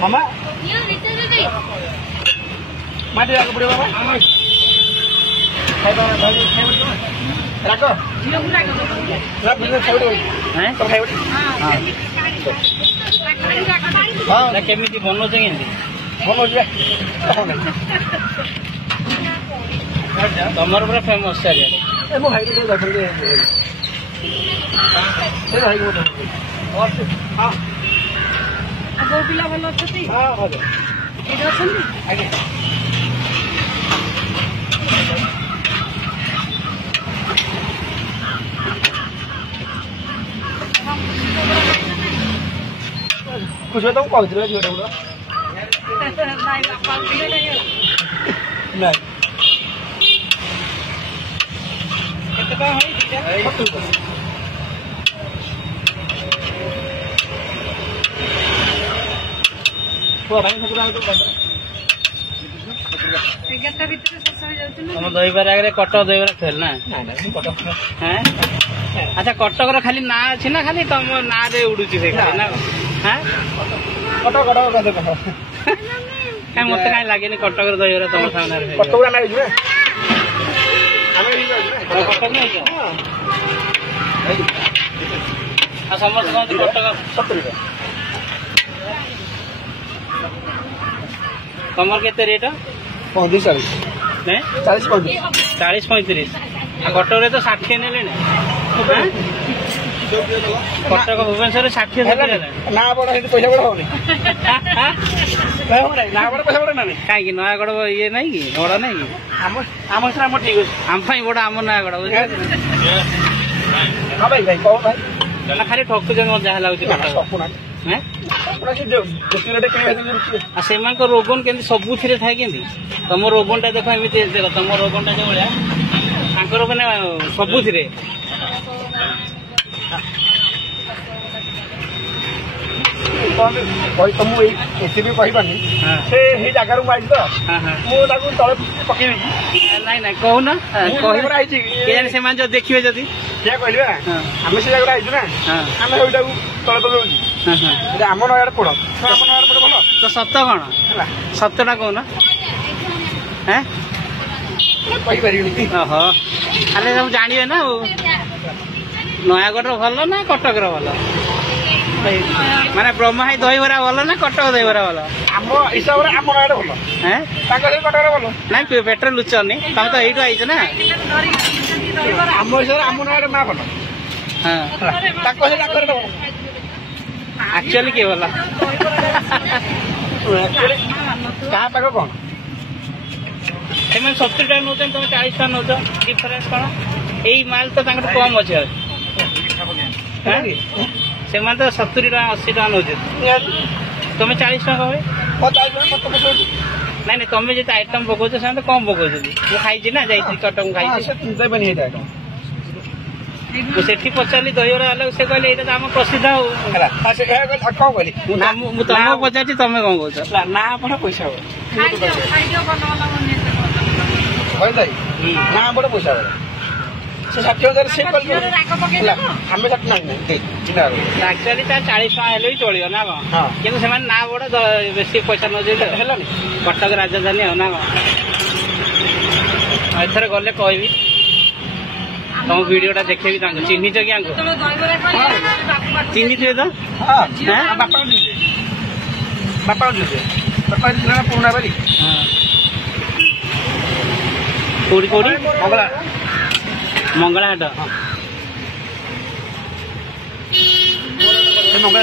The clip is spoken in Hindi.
मामा माटी आगे पड़े बाबा खाइबा राको राक बिजनेस खाइबो हैं सब खाइबो हां हां ना केमिति बनो जे केमिति बनो जे तमर पूरा फेमस है ए मो भाई को देखल दे ए भाई को और हां आगो पिला भलो छथि हां हां एडो छथि आगे कुछ बताऊं कौन सी जो उड़ा नहीं पापा भी नहीं कितना है ठीक है वो भाई सब तो एगारटा भीतर सब हो जाउछ ना हम दहीबार आगे कटक दहीबार खेल ना नहीं कटक हैं अच्छा कटक रो खाली ना अछि ना खाली तम ना रे उडुची से खाली ना हैं कटक कटक का देखो काय मते काय लागेनी कटक रो दहीबार तम सामने रे कटक ना लागै छै हमें ही जाउ ना कटक नहीं है आ समझ कौन कटक 70 रुपया कमर केते रेट 35 40 नहीं 40 35 कटक रे तो 60 नेले ना कटक भुवनेश्वर 60 ना बड़ा पैसा बड़ा होनी ना बड़ा पैसा बड़ा ना कहीं नयागढ़ ये नहीं कि बड़ा नहीं कि आम ठीक है आम बड़ा आम नयागढ़ हाँ भाई भाई कौन भाई खाली ठकुच जहाँ लगे से रोगन के सबुथ थाए कि तुम रोगन टा देख एमती देख तुम रोगन टा जो भाया मैंने सबुथ तुमको कहपानी से जगार आई तो मुझे तले पकईबी ना ना कहना से देखिए जदि क्या कहले आम से जगह आई ना आम तले पकड़ आम नयागढ़ पड़ आम नयागढ़ पड़ भल तो सत कौन सतटा कहना है ओहो खाली सब जानवे ना नयागढ़ भल ना कटक भल माने ब्रह्माई दहीबरा भल ना कटक दहीबरा भल आम हिसाब से आम नयागढ़ भल हैं कटक भल ना पेट लुचनी तुम तो यही आई ना आम हिसाब से आम नयागढ़ ना भल हाँ एक्चुअली किए भल क्या पाग कौन से 70 टाइम नौ तुम 40 टाइम नौ डिफरेन्स कौन यही माल तो कम अच्छे से 70 टाँग 80 टाँग नौ तुम 40 टाँग ना ना तुम जो आइटम पकाच से कम पकाच खाई ना जा कटक खाई सेठी पचारि दहीबरा अलग से कहले ये आम प्रसिद्ध तुम पचार तुम कौन कह ना बड़ा पैसा ना बड़ा पैसा से 60,000 से आम एक्चुअली 40 टाँग भी चलो ना कौन कि ना बड़ा बेसी पैसा न कटक राजधानी ना कौन एथर गले कहबी तुम वीडियोटा देखेबी चिन्ह कि चिन्ह थे तो बापा पुराना बारी कौड़ी कौड़ी मंगला मंगला हाट मंगला